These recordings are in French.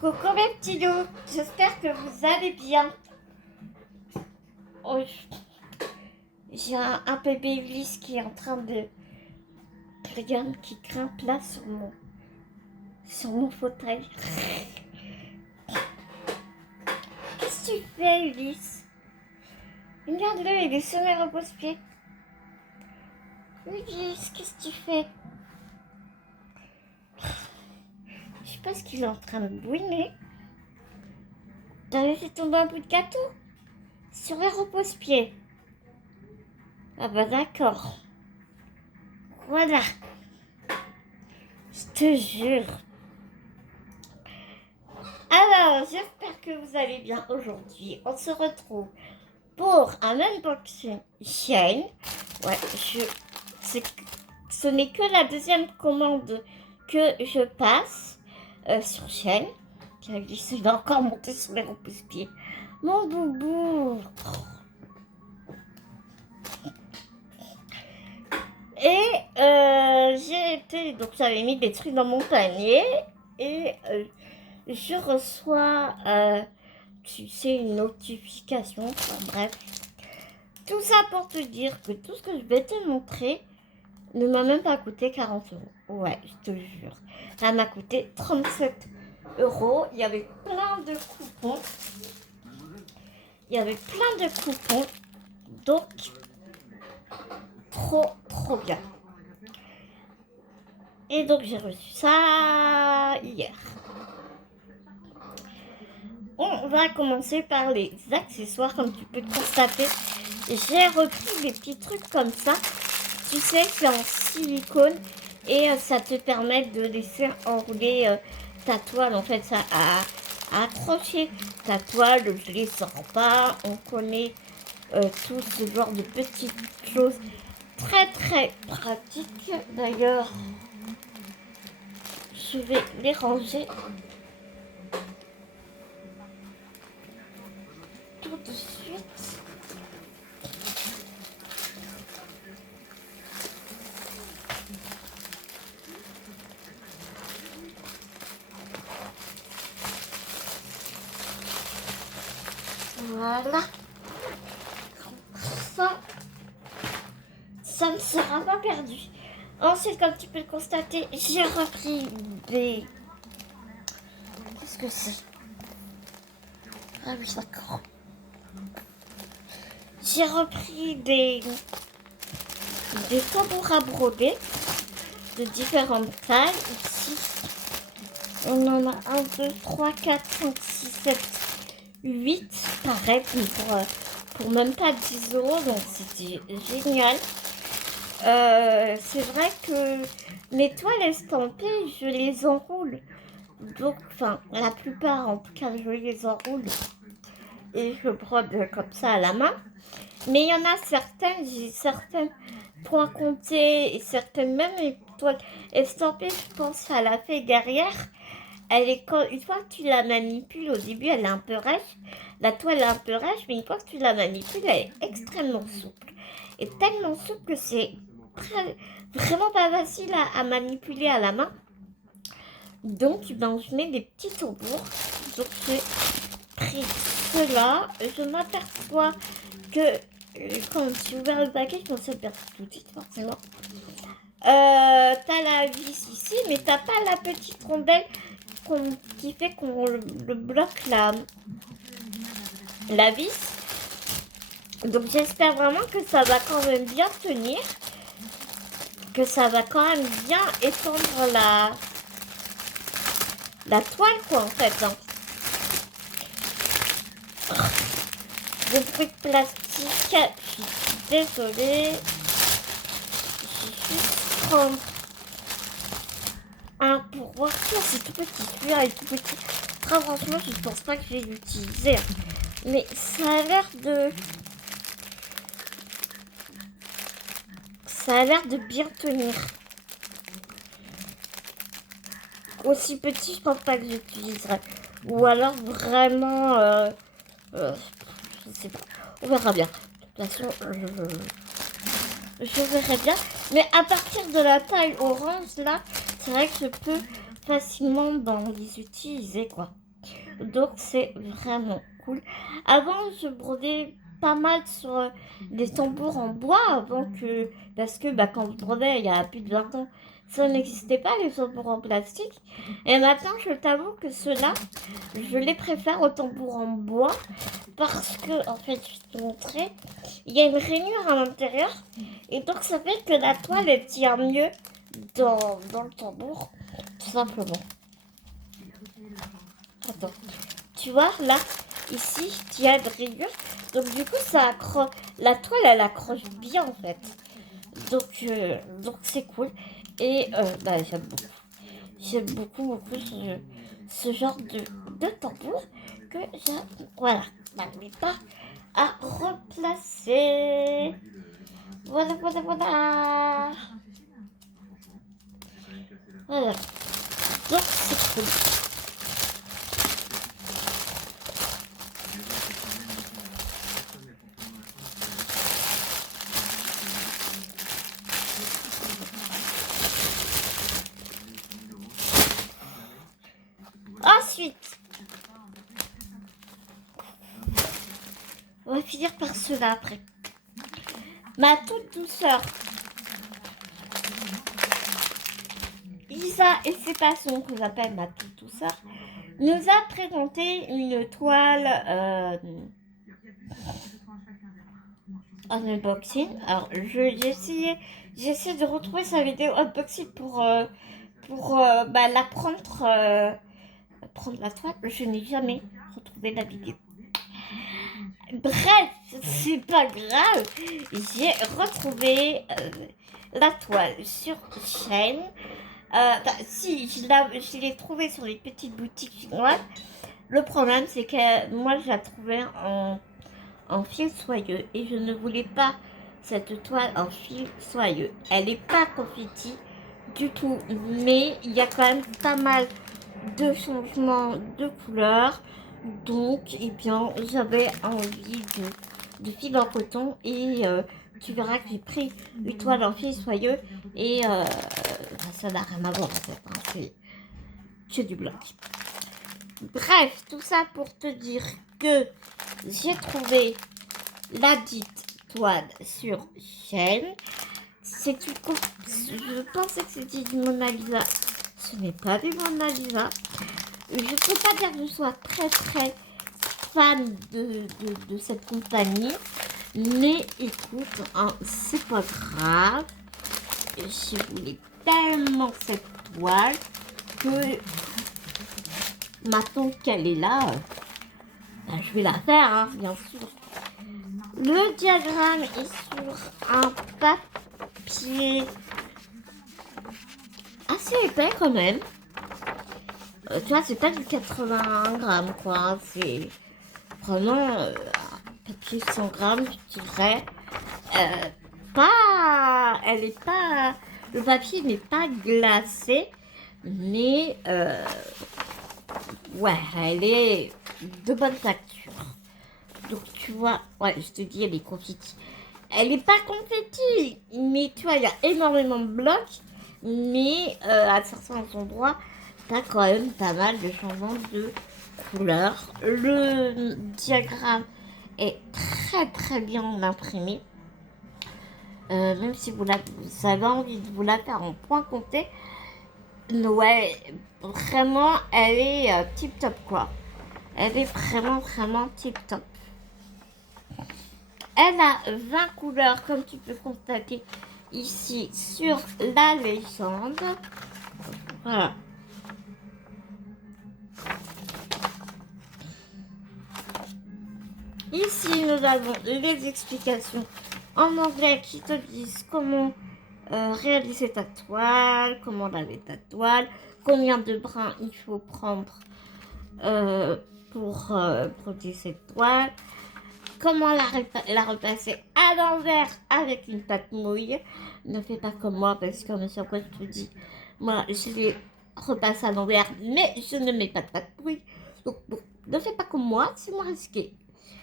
Coucou mes petits loups, j'espère que vous allez bien. Oh, j'ai un bébé Ulysse qui est en train de... Regarde, qui grimpe là sur mon fauteuil. Qu'est-ce que tu fais Ulysse? Regarde-le, il est sur mes repose-pieds. Ulysse, qu'est-ce que tu fais? Je sais pas ce qu'il est en train de bouiner. T'as laissé tomber un bout de gâteau? Sur les repose-pieds. Ah bah d'accord. Voilà. Je te jure. Alors, j'espère que vous allez bien aujourd'hui. On se retrouve pour un unboxing Shein. Ouais, ce n'est que la deuxième commande que je passe sur Shein. Il va encore monter sur les repose-pieds. Mon boubou. Et donc j'avais mis des trucs dans mon panier et je reçois, tu sais, une notification, enfin bref. Tout ça pour te dire que tout ce que je vais te montrer ne m'a même pas coûté 40 euros. Ouais, je te jure. Ça m'a coûté 37 euros. Il y avait plein de coupons. Donc, trop bien. Et donc, j'ai reçu ça hier. On va commencer par les accessoires, comme tu peux le constater. J'ai repris des petits trucs comme ça. Tu sais, c'est en silicone et ça te permet de laisser enrouler ta toile. En fait, ça a accroché ta toile. Je les sors pas. On connaît tout ce genre de petites choses très pratiques. D'ailleurs, je vais les ranger tout de suite. Voilà. Ça ne sera pas perdu. Ensuite, comme tu peux le constater, j'ai repris des... Qu'est-ce que c'est? Ah oui, d'accord. J'ai repris des tambours à broder de différentes tailles. Ici, on en a 1, 2, 3, 4, 5, 6, 7, 8. Pareil, pour même pas 10 euros, donc c'était génial. C'est vrai que mes toiles estampées, je les enroule. Donc, enfin, la plupart en tout cas, je les enroule et je brode comme ça à la main. Mais il y en a certaines, j'ai certaines points comptés et certaines même les toiles estampées, je pense à la feuille derrière. Une fois que tu la manipules, au début elle est un peu rêche, la toile est un peu rêche, mais une fois que tu la manipules, elle est extrêmement souple. Et tellement souple que c'est vraiment pas facile à manipuler à la main. Donc, ben, je mets des petits tambours. Donc, j'ai pris cela. Je m'aperçois que quand j'ai ouvert le paquet, je m'en suis aperçue tout de suite, forcément. T'as la vis ici, mais t'as pas la petite rondelle qui fait qu'on le bloque la vis. Donc, j'espère vraiment que ça va quand même bien tenir. Que ça va quand même bien étendre la toile, quoi, en fait. Hein. Des trucs plastiques. Je suis désolée. Je vais juste prendre un pour voir si c'est tout petit. Celui-là est tout petit. Très franchement, je ne pense pas que je vais l'utiliser. Mais ça a l'air de... Ça a l'air de bien tenir. Aussi petit, je pense pas que j'utiliserai. Ou alors vraiment... je sais pas. On verra bien. De toute façon, je verrai bien. Mais à partir de la taille orange, là, c'est vrai que je peux facilement les utiliser, quoi. Donc c'est vraiment cool. Avant, je brodais pas mal sur des tambours en bois parce que quand je brodais il y a plus de 20 ans, ça n'existait pas les tambours en plastique. Et maintenant, je t'avoue que ceux-là, je les préfère aux tambours en bois parce que, en fait, je vais te montrer, il y a une rainure à l'intérieur et donc ça fait que la toile elle tient mieux dans le tambour, tout simplement. Attends. Tu vois, là, ici, il y a une rainure. Donc, du coup, ça accroche. La toile, elle accroche bien, en fait. Donc c'est cool. Et j'aime beaucoup. J'aime beaucoup ce genre de tambour que j'aime. Voilà. N'arrive pas à replacer. Voilà. Voilà. Donc, c'est cool. Ensuite, on va finir par cela après. Ma toute douceur. Isa et ses passons, que j'appelle ma toute douceur, nous a présenté une toile en unboxing. Alors, j'essaie de retrouver sa vidéo unboxing pour la prendre la toile. Je n'ai jamais retrouvé la vidéo. Bref, c'est pas grave. J'ai retrouvé la toile sur chaîne. Si, je l'ai trouvée sur les petites boutiques chinoises. Le problème, c'est que moi, je la trouvais en fil soyeux et je ne voulais pas cette toile en fil soyeux. Elle n'est pas confetti du tout, mais il y a quand même pas mal de changements de couleur. Donc, eh bien, j'avais envie de fil en coton et tu verras que j'ai pris une toile en fil soyeux et ça n'a rien à voir en fait. Hein, c'est du bloc. Bref, tout ça pour te dire que j'ai trouvé la dite toile sur chaîne. Je pensais que c'était du Mona Lisa. Ce n'est pas du Mona Lisa. Je ne peux pas dire que je sois très fan de cette compagnie. Mais écoute, hein, c'est pas grave. Je voulais tellement cette toile que maintenant qu'elle est là, je vais la faire, hein, bien sûr. Le diagramme est sur un papier assez épais quand même. Tu vois, c'est pas du 81 grammes, quoi. C'est vraiment un papier 100 grammes, je dirais. Elle est pas... Le papier n'est pas glacé, mais ouais, elle est de bonne facture. Donc tu vois, ouais, je te dis, elle est confetti. Elle n'est pas confetti, mais tu vois, il y a énormément de blocs, mais à certains endroits, t'as quand même pas mal de changements de couleur. Le diagramme est très bien imprimé. Même si vous avez envie de vous la faire en point compté, ouais, vraiment, elle est tip top quoi. Elle est vraiment tip top. Elle a 20 couleurs, comme tu peux constater ici sur la légende. Voilà. Ici, nous avons les explications en anglais qui te disent comment réaliser ta toile, comment laver ta toile, combien de brins il faut prendre pour produire cette toile, comment la repasser à l'envers avec une pâte mouille. Ne fais pas comme moi parce que monsieur quoi je te dis, moi je les repasse à l'envers mais je ne mets pas de pâte mouille. Donc bon, ne fais pas comme moi, c'est moins risqué.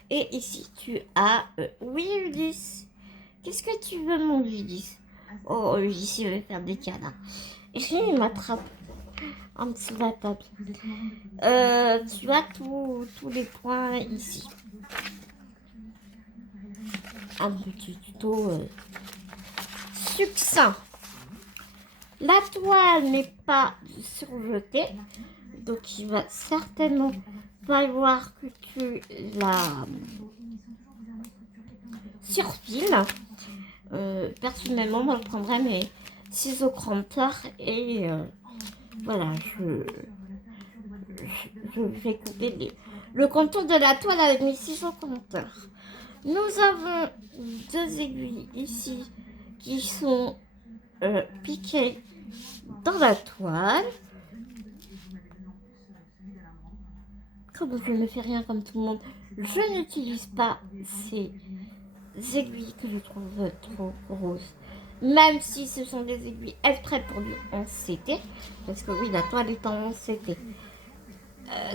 Et ici tu as oui Ulysse. Qu'est-ce que tu veux mon Ulysse? Oh Ulysse il veut faire des câlins. Et il m'attrape. en dessous de la table. Tu as tous les points ici. Un petit tuto succinct. La toile n'est pas surjetée, donc il va certainement falloir que tu la surfiles. Personnellement, moi je prendrais mes ciseaux cranteurs et voilà, je vais couper le contour de la toile avec mes ciseaux cranteurs. Nous avons deux aiguilles ici qui sont piquées dans la toile. Comme je ne fais rien comme tout le monde, je n'utilise pas ces aiguilles que je trouve trop grosses. Même si ce sont des aiguilles exprès pour du 11CT. Parce que oui, la toile est en 11CT.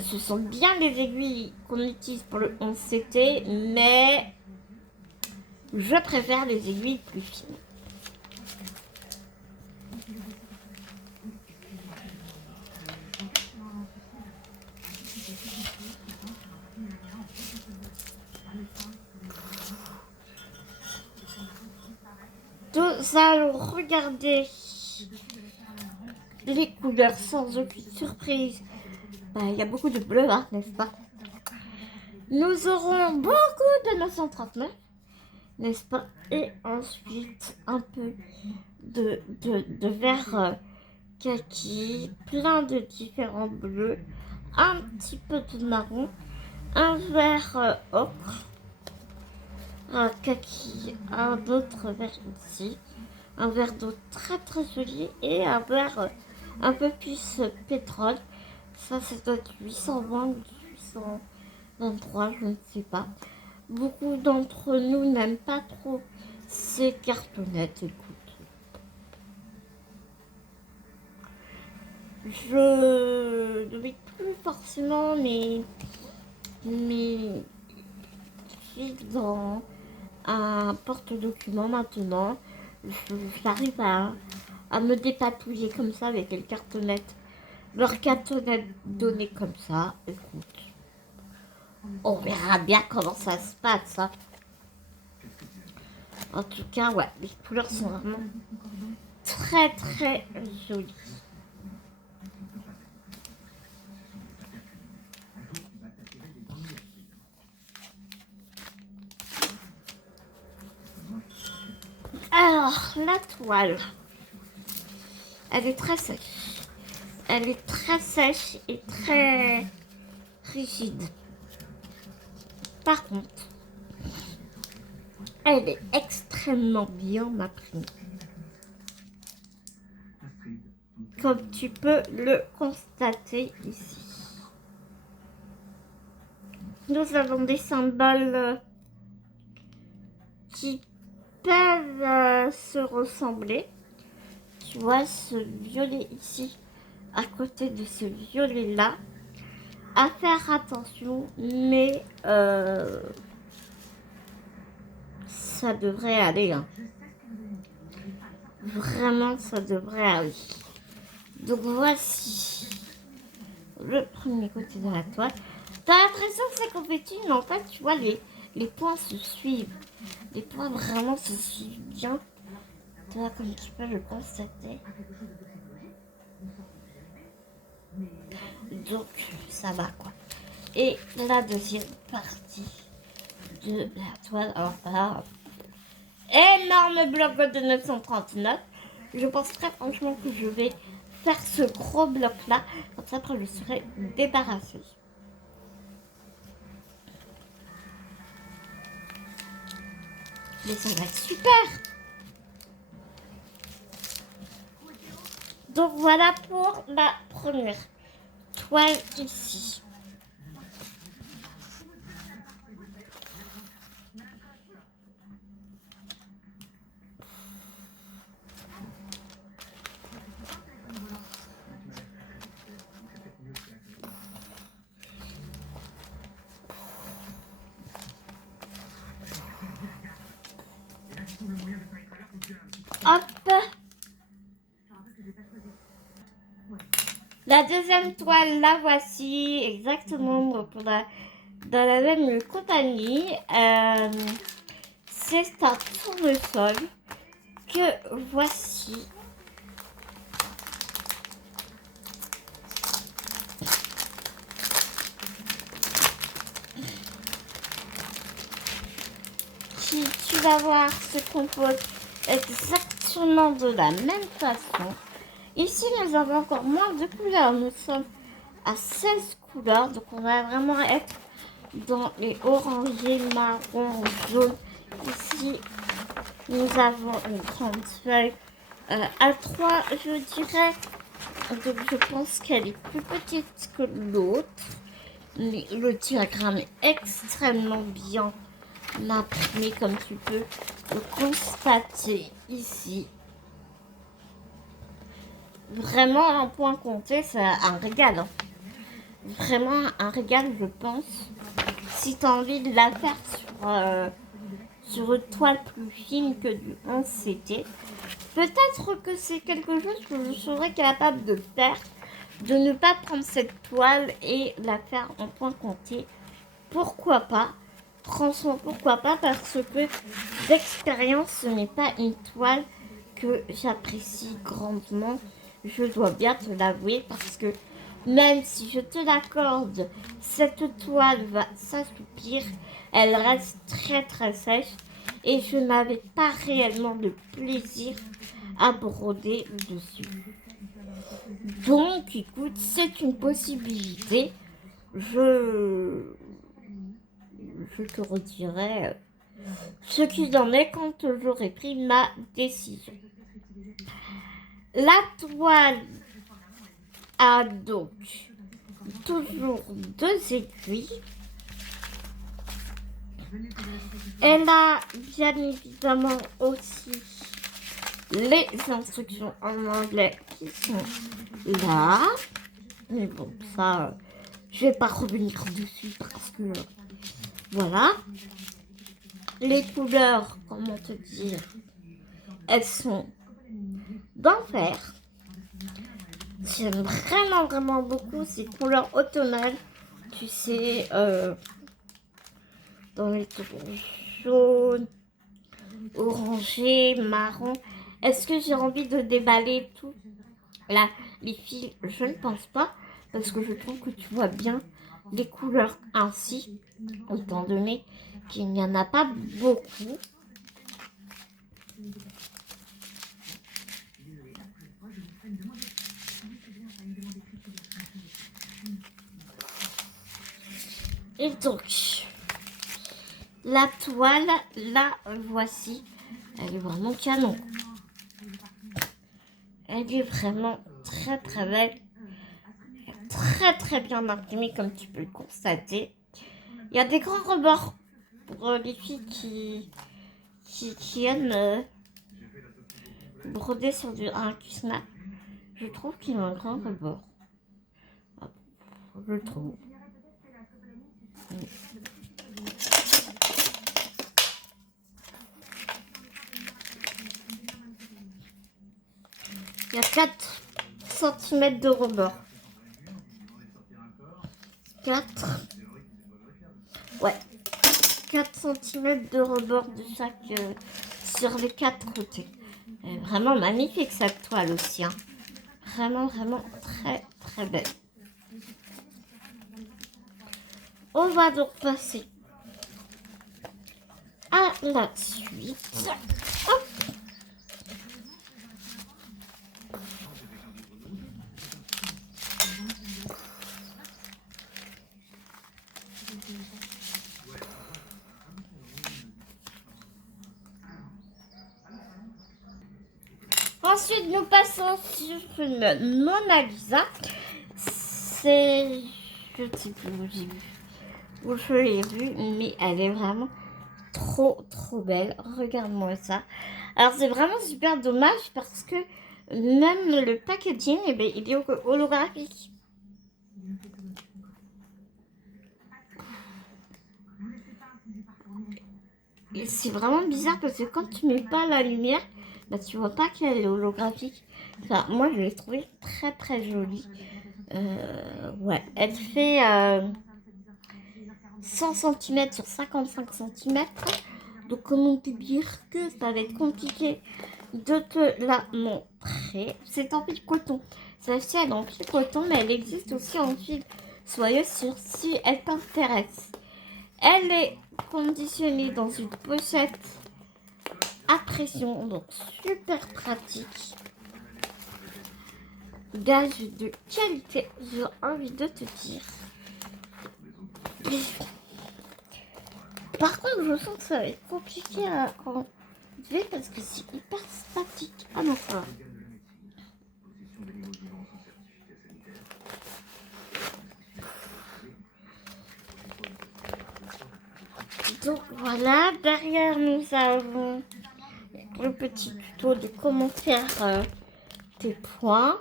Ce sont bien des aiguilles qu'on utilise pour le 11CT, mais je préfère les aiguilles plus fines. Nous allons regarder les couleurs sans aucune surprise. Il y a beaucoup de bleu, hein, n'est-ce pas? Nous aurons beaucoup de 939, n'est-ce pas? Et ensuite un peu de vert kaki, plein de différents bleus, un petit peu de marron, un vert ocre, un kaki, un autre vert ici, un vert d'eau très très joli et un vert un peu plus pétrole. Ça doit être 820 ou 823, je ne sais pas. Beaucoup d'entre nous n'aiment pas trop ces cartonnettes, écoute. Je ne mets plus forcément mes fils dans un porte-document maintenant. J'arrive à me dépatouiller comme ça avec les cartonnettes. Leurs cartonnettes données comme ça, écoute. On verra bien comment ça se passe. Hein. En tout cas, ouais, les couleurs sont vraiment très très jolies. Alors, la toile, elle est très sèche. Elle est très sèche et très rigide. Par contre, elle est extrêmement bien imprimée. Comme tu peux le constater ici. Nous avons des symboles qui peuvent se ressembler. Tu vois ce violet ici, à côté de ce violet là. À faire attention, mais ça devrait aller. Hein. Vraiment, ça devrait aller. Donc voici le premier côté de la toile. T'as l'impression que c'est compétit, mais en fait, tu vois, les points se suivent. Les points vraiment se suivent bien. Tu vois, comme tu peux le constater. Donc, ça va quoi. Et la deuxième partie de la toile, alors là, énorme bloc de 939. Je pense très franchement que je vais faire ce gros bloc là, comme ça après je serai débarrassée. Mais ça va être super. Donc voilà pour la première toile ici. Hop. La deuxième toile, la voici, exactement donc dans la même compagnie. C'est un tournesol que voici. Qui, tu vas voir, se compose exactement de la même façon. Ici, nous avons encore moins de couleurs. Nous sommes à 16 couleurs. Donc, on va vraiment être dans les orangés, marron, jaune. Ici, nous avons une grande feuille A3, je dirais. Donc, je pense qu'elle est plus petite que l'autre. Mais le diagramme est extrêmement bien imprimé, comme tu peux le constater ici. Vraiment, un point compté, c'est un régal. Hein. Vraiment un régal, je pense. Si tu as envie de la faire sur une toile plus fine que du 11CT, peut-être que c'est quelque chose que je serais capable de faire, de ne pas prendre cette toile et la faire en point compté. Pourquoi pas? Franchement, pourquoi pas? Parce que d'expérience, ce n'est pas une toile que j'apprécie grandement. Je dois bien te l'avouer parce que même si je te l'accorde, cette toile va s'assoupir. Elle reste très très sèche et je n'avais pas réellement de plaisir à broder dessus. Donc, écoute, c'est une possibilité. Je te redirai ce qu'il en est quand j'aurai pris ma décision. La toile a donc toujours 2 aiguilles. Elle a bien évidemment aussi les instructions en anglais qui sont là. Mais bon, ça, je vais pas revenir dessus parce que voilà. Les couleurs, comment te dire, elles sont d'enfer. J'aime vraiment vraiment beaucoup ces couleurs automnales. Tu sais, dans les tons jaunes, orangés, marron. Est-ce que j'ai envie de déballer tout là, les fils? Je ne pense pas, parce que je trouve que tu vois bien les couleurs ainsi, étant donné qu'il n'y en a pas beaucoup. Et donc, la toile, la voici. Elle est vraiment canon. Elle est vraiment très très belle. Très très bien imprimée, comme tu peux le constater. Il y a des grands rebords pour les filles qui aiment broder sur un cuismat. Je trouve qu'il y a un grand rebord. Je trouve. Il y a 4 cm de rebord. 4. Ouais. 4 cm de rebord de chaque sur les 4 côtés. Elle est vraiment magnifique cette toile aussi. Hein. Vraiment, vraiment très, très belle. On va donc passer à la suite. Hop. Ensuite, nous passons sur une Mona Lisa. C'est... Je ne sais plus où je l'ai vue, mais elle est vraiment trop trop belle. Regarde-moi ça. Alors, c'est vraiment super dommage parce que même le packaging, eh bien, il est holographique. Et c'est vraiment bizarre parce que quand tu mets pas la lumière, bah, tu vois pas qu'elle est holographique. Enfin, moi, je l'ai trouvé très très jolie. Ouais, elle fait 100 cm sur 55 cm. Donc comment te dire que ça va être compliqué de te la montrer. C'est en fil coton. Celle-ci elle est en fil coton, mais elle existe aussi en fil soyeux si elle t'intéresse. Elle est conditionnée dans une pochette à pression, donc super pratique. Gage de qualité, j'ai envie de te dire. Par contre, je sens que ça va être compliqué à enlever parce que c'est hyper statique. Ah non, ça va. Donc voilà, derrière nous avons le petit tuto de comment faire tes points.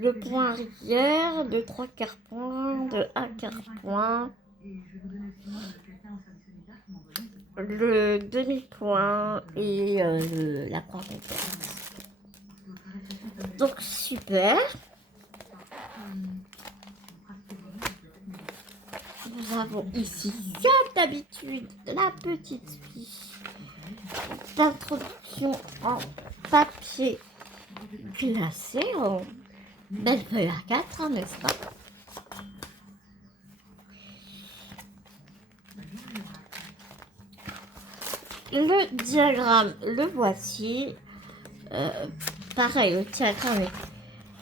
Le point arrière, de 3/4 point, de 1/4 point. Le demi-point et la croix complète. Donc super. Nous avons ici, comme d'habitude, la petite fiche d'introduction en papier glacé, en belle feuille A4, n'est-ce pas? Le diagramme, le voici. Pareil, le diagramme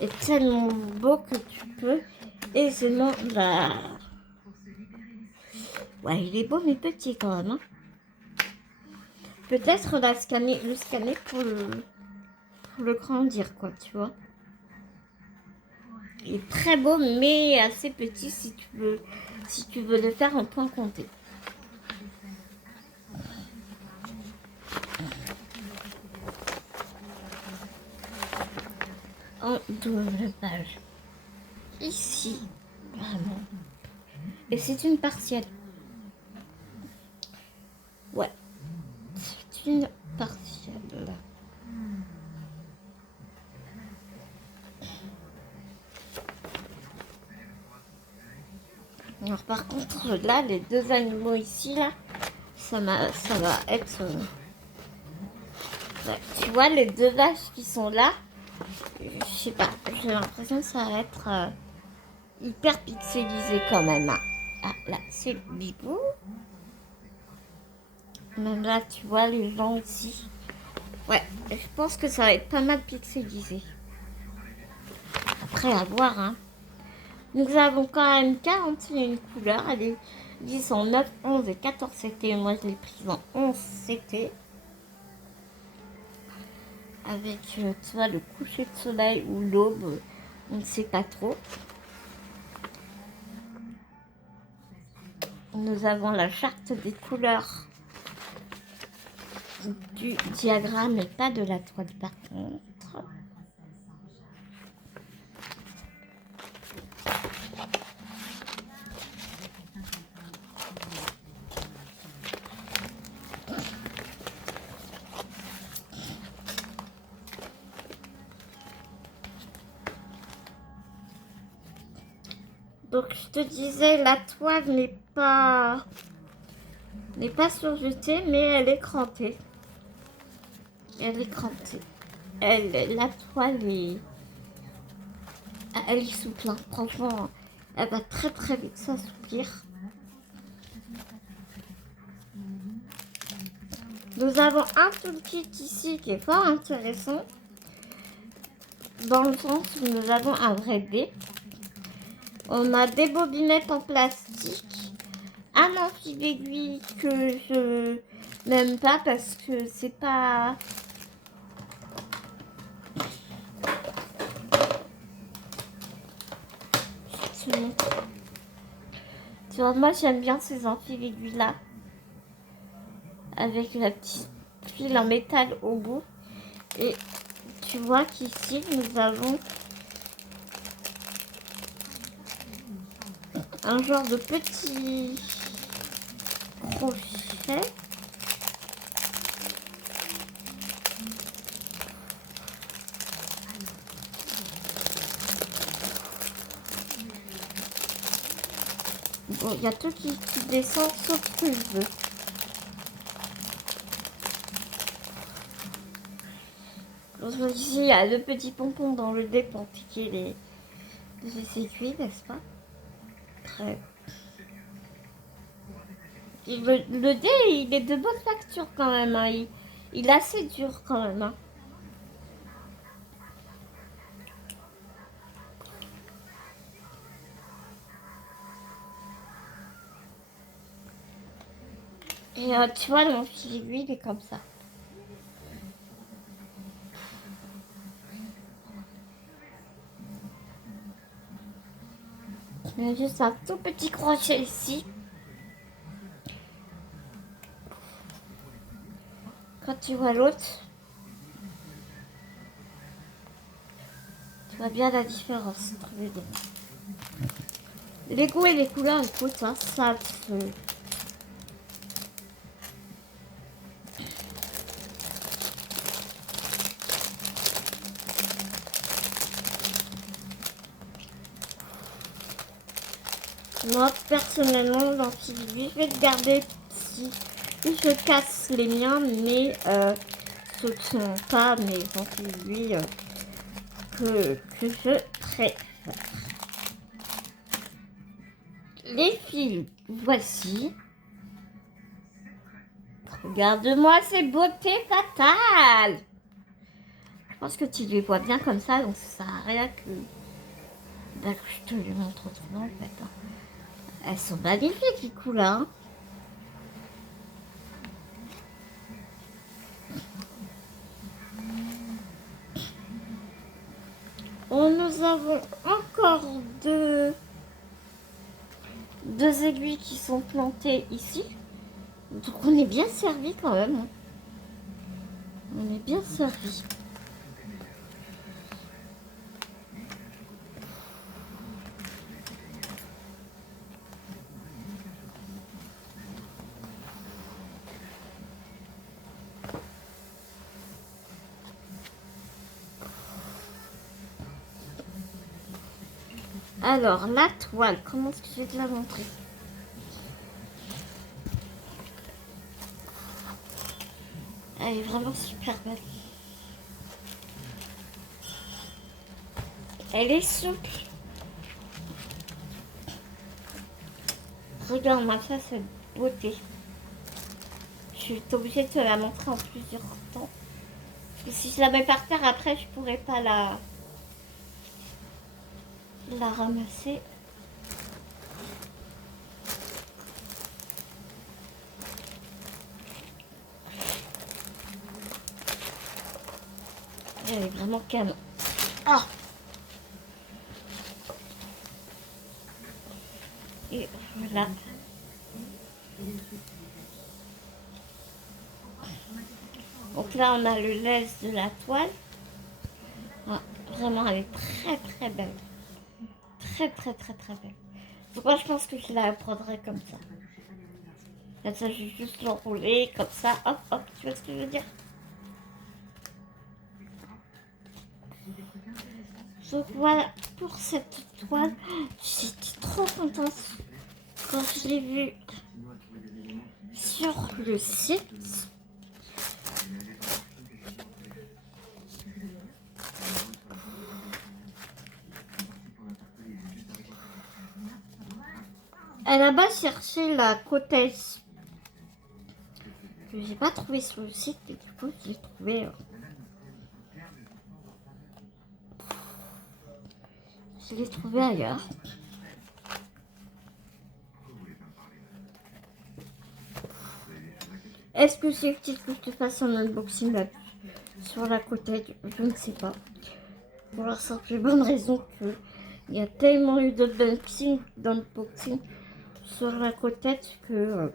est tellement beau que tu peux aisément la... Ouais, il est beau mais petit quand même. Hein. Peut-être le scanner pour le grandir, quoi, tu vois. Il est très beau mais assez petit si tu veux le faire en point compté. En double page. Ici, vraiment. Et c'est une partielle. Ouais, c'est une partielle. Alors par contre, là, les deux animaux ici, là, ça va être... ouais. Tu vois, les deux vaches qui sont là, je sais pas, j'ai l'impression que ça va être hyper pixelisé quand même. Hein. Ah, là, c'est le bibou. Même là, tu vois, les gens aussi. Ouais, je pense que ça va être pas mal pixelisé. Après, à voir, hein. Nous avons quand même 41 couleurs. Elle est en 9, 11 et 14 CT. Moi, je l'ai prise en 11 CT. Avec, tu vois, le coucher de soleil ou l'aube. On ne sait pas trop. Nous avons la charte des couleurs du diagramme et pas de la toile par contre. Donc je te disais, la toile n'est pas surjetée, mais elle est crantée. Elle est crantée. La toile est... Elle est souple, hein. Franchement, elle va très très vite s'assouplir. Nous avons un toolkit ici qui est fort intéressant. Dans le sens où nous avons un vrai dé. On a des bobinettes en plastique. Un ampli d'aiguille que je n'aime pas parce que c'est pas... Tu vois, moi j'aime bien ces amplis d'aiguille là. Avec la petite fil en métal au bout. Et tu vois qu'ici nous avons un genre de petit crochet. Bon, il y a tout qui descend sauf ce que je veux. Donc, ici, il y a le petit pompon dans le dé pour piquer les aiguilles, n'est-ce pas? Très. Le dé, il est de bonne facture quand même. Hein. Il est assez dur quand même. Hein. Et tu vois, mon fil aiguille, il est comme ça. Il y a juste un tout petit crochet ici. Quand tu vois l'autre, tu vois bien la différence entre les deux. Les goûts et les couleurs, écoute, hein, ça se... Moi, personnellement, dans Philippe, je vais le garder si je casse les miens, mais ce ne sont pas mes anti-lui que je préfère. Les fils, voici. Regarde-moi ces beautés fatales. Je pense que tu les vois bien comme ça, donc ça sert à rien que je te les montre autrement en fait. Hein. Elles sont magnifiques les couleurs. Hein. Nous avons encore deux aiguilles qui sont plantées ici. Donc on est bien servi quand même. Hein. On est bien servi. Alors, la toile, comment est-ce que je vais te la montrer? Elle est vraiment super belle. Elle est souple. Regarde-moi ça, cette beauté. Je suis obligée de te la montrer en plusieurs temps. Parce que si je la mets par terre, après, je pourrais pas la ramasser. Elle est vraiment canon. Ah! Et voilà. Donc là, on a le laisse de la toile. Ah, vraiment, elle est très très belle. Très très très très belle. Donc moi, je pense que je la prendrai comme ça. Là, ça, je vais juste l'enrouler comme ça. Hop, hop, tu vois ce que je veux dire? Donc voilà pour cette toile. J'étais trop contente quand je l'ai vue sur le site. Elle a bas cherché la cotesse que j'ai pas trouvé sur le site et du coup je l'ai trouvé. Je l'ai trouvé ailleurs. Est-ce que c'est utile que je te fasse un unboxing là sur la cotesse? Je ne sais pas. Pour la simple et bonne raison que il y a tellement eu d'unboxing sur la cotette que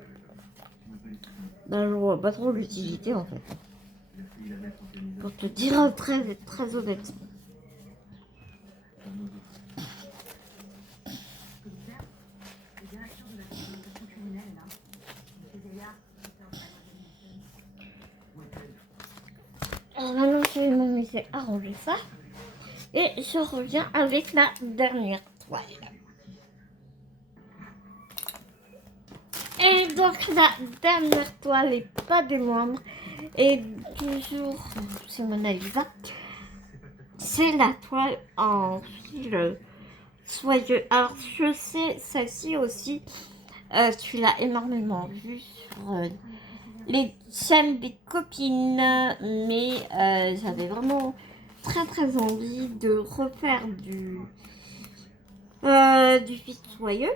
ben, je vois pas trop l'utilité en fait. Pour te dire très, très honnêtement. Alors maintenant, je vais m'amuser à ranger ça. Et je reviens avec la dernière toile. Et donc la dernière toile, et pas des moindres, et toujours c'est Mona Lisa, c'est la toile en fil soyeux. Alors je sais, celle-ci aussi, tu l'as énormément vue sur les chaînes des copines, mais j'avais vraiment très envie de refaire du fil soyeux.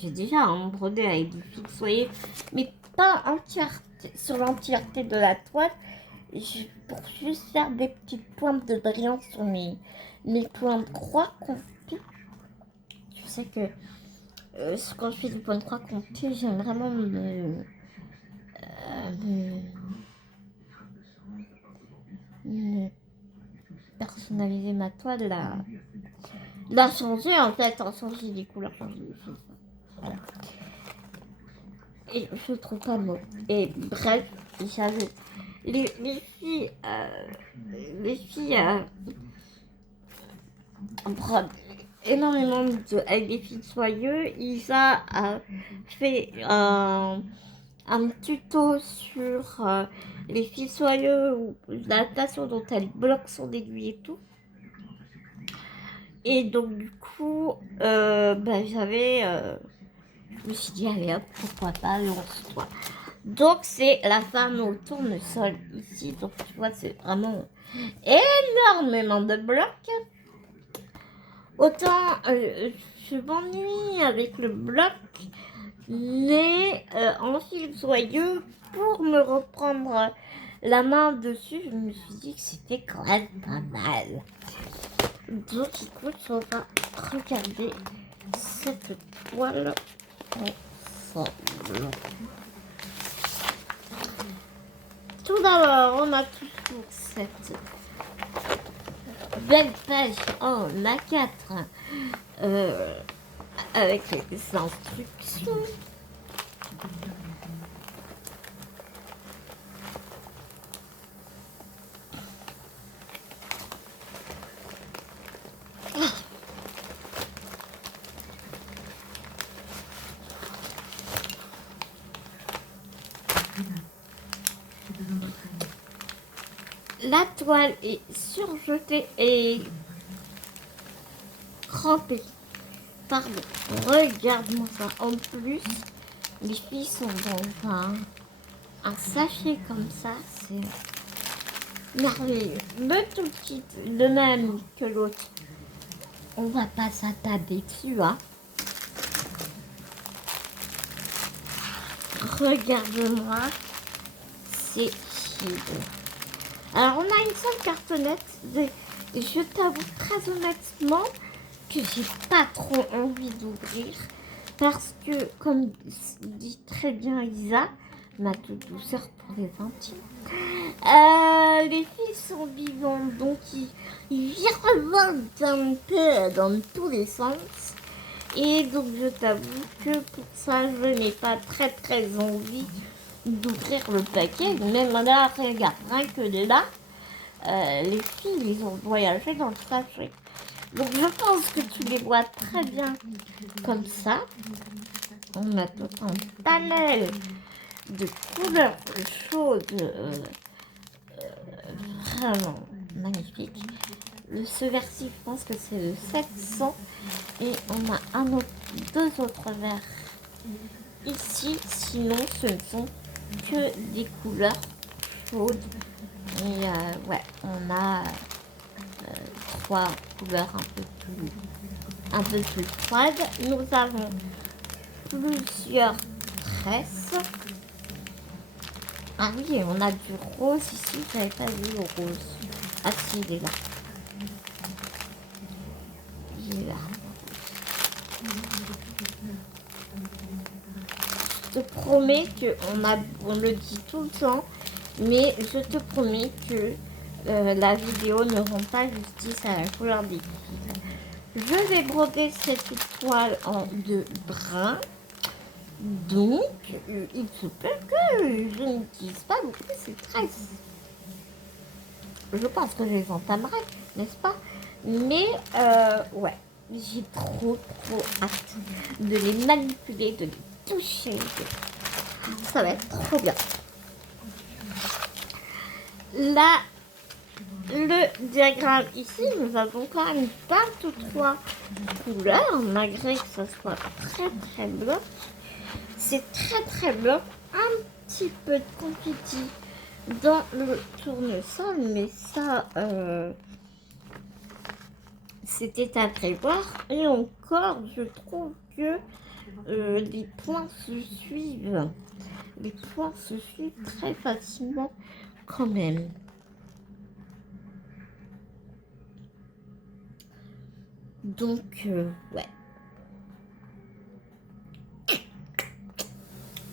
J'ai déjà brodé avec du fil soyeux, mais pas sur l'entièreté de la toile, pour juste faire des petites pointes de brillance sur mes points de croix comptés. Je sais que quand je fais du point de croix compté, j'aime vraiment me personnaliser ma toile, la changer en fait, en changer les couleurs, changer les choses. Voilà. Et je trouve pas le mot. Et bref, j'avais les filles brodent énormément avec des fils soyeux. Isa a fait un tuto sur les fils soyeux ou la façon dont elle bloque son aiguille et tout. Et donc du coup, je me suis dit allez hop, pourquoi pas, lance-toi. Donc c'est la femme au tournesol ici, donc tu vois c'est vraiment énormément de blocs. Autant je m'ennuie avec le bloc, mais en fil soyeux, pour me reprendre la main dessus, je me suis dit que c'était quand même pas mal. Donc écoute, on va regarder cette toile ensemble. Tout d'abord, on a toujours cette belle page en A4 avec les instructions. La toile est surjetée et crampée. Pardon, regarde-moi ça. En plus, les filles sont dans un sachet comme ça. C'est merveilleux. Le tout petit, le même que l'autre. On va pas s'attarder dessus, hein. Regarde-moi. C'est chiant. Alors, on a une seule cartonnette. Je t'avoue très honnêtement que j'ai pas trop envie d'ouvrir. Parce que, comme dit très bien Isa, ma toute douceur pour les intimes, les filles sont vivantes, donc ils virevoltent un peu dans tous les sens. Et donc, je t'avoue que pour ça, je n'ai pas très envie d'ouvrir le paquet. Même là, regarde, rien que là, les filles, ils ont voyagé dans le sachet. Donc, je pense que tu les vois très bien comme ça. On a tout un panel de couleurs chaudes, vraiment magnifique. Ce versi, je pense que c'est le 700. Et on a deux autres verres ici. Sinon, ce ne sont que des couleurs chaudes. Et ouais, on a trois couleurs un peu plus froides. Nous avons plusieurs tresses. Ah oui, on a du rose ici. J'avais pas vu le rose. Ah si, il est là. Il est là. Je te promets que on le dit tout le temps, mais je te promets que la vidéo ne rend pas justice à la couleur des fils. Je vais broder cette toile en deux brins. Donc, il se peut que je n'utilise pas beaucoup ces tresses. je pense que je les entamerai, n'est-ce pas? Mais ouais, j'ai trop hâte de les manipuler, de les toucher. Ça va être trop bien. Là, le diagramme ici, nous avons quand même 23 couleurs, malgré que ça soit très bleu. C'est très bleu. Un petit peu de confetti dans le tournesol, mais ça, c'était à prévoir. Et encore, je trouve que les points se suivent. Les points se suivent très facilement quand même. Donc, ouais.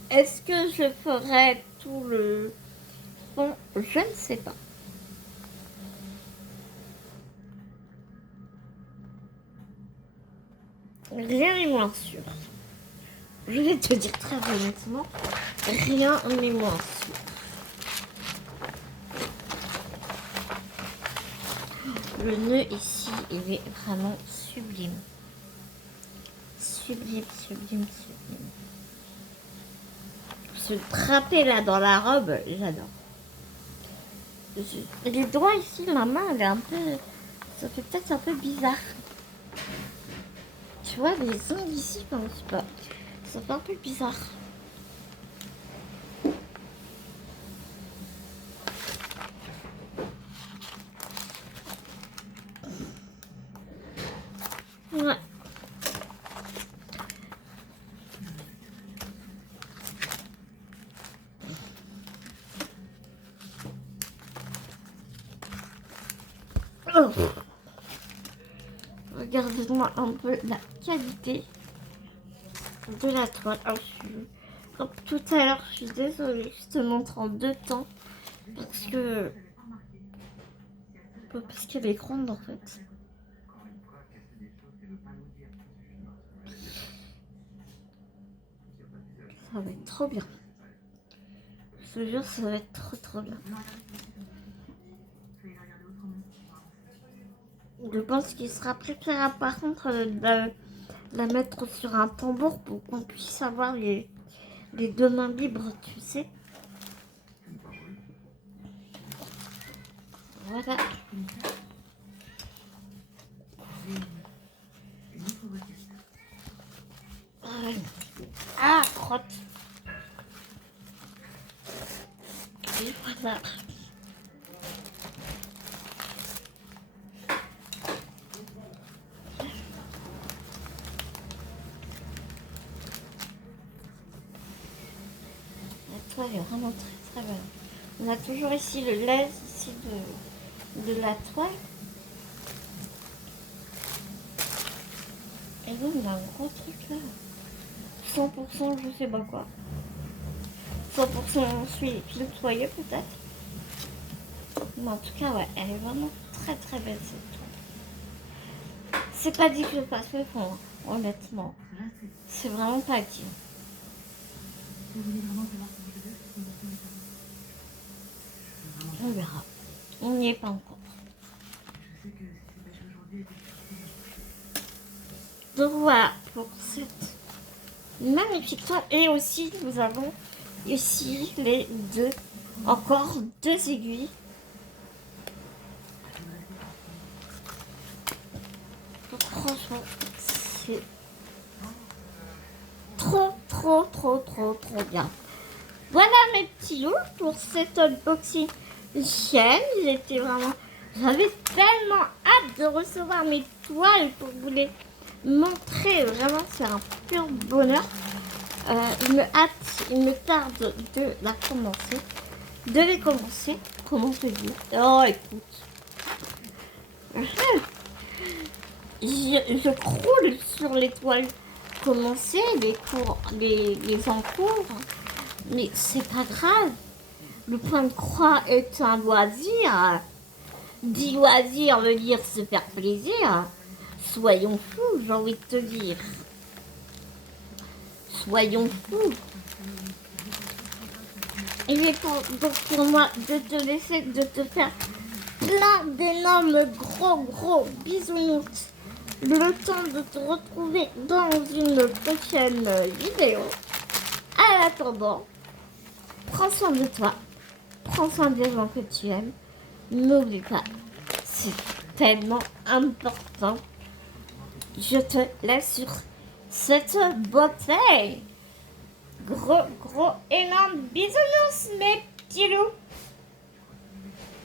Est-ce que je ferai tout le fond? Je ne sais pas. Rien n'est moins sûr. Je vais te dire très honnêtement, rien n'est moins sûr. Le nœud ici, il est vraiment sublime. Sublime. Se trapper là dans la robe, j'adore. Les doigts ici, la main, elle est un peu... Ça fait peut-être un peu bizarre. Tu vois, les ongles ici, je sais pas. Ça fait un peu bizarre. Ouais. Oh. Regardez-moi un peu la qualité de la toile. Oh, comme tout à l'heure, je suis désolée, je te montre en deux temps parce qu'elle est grande en fait. Ça va être trop bien. Je te jure, ça va être trop bien. Je pense qu'il sera préférable par contre de la mettre sur un tambour pour qu'on puisse avoir les deux mains libres, tu sais. Voilà. Ah, crotte. Et voilà. La toile est vraiment très belle. On a toujours ici le lait ici de la toile. Et là, on a un gros truc là. 100% je sais pas quoi. 100% fil soyeux peut-être. Mais en tout cas, ouais, elle est vraiment très belle cette toile. C'est pas dit que je fasse le fond, hein, honnêtement. C'est vraiment pas dit. On verra. On n'y est pas encore. Donc voilà pour cette magnifique toile. Et aussi, nous avons ici encore deux aiguilles. Donc franchement, c'est trop bien. Voilà mes petits loups pour cet unboxing chaîne. J'avais tellement hâte de recevoir mes toiles pour vous les montrer. Vraiment, c'est un pur bonheur. Il me tarde de la commencer. De les commencer. Comment te dire? Oh, écoute. Je croule sur les toiles commencées, les encours. Mais c'est pas grave. Le point de croix est un loisir. Dit loisir veut dire se faire plaisir. Soyons fous, j'ai envie de te dire. Soyons fous. Il est temps donc pour moi de te laisser, de te faire plein d'énormes gros bisounours. Le temps de te retrouver dans une prochaine vidéo. En attendant, prends soin de toi. Prends soin des gens que tu aimes. N'oublie pas, c'est tellement important. Je te laisse sur cette beauté. Gros, énorme bisounours, mes petits loups.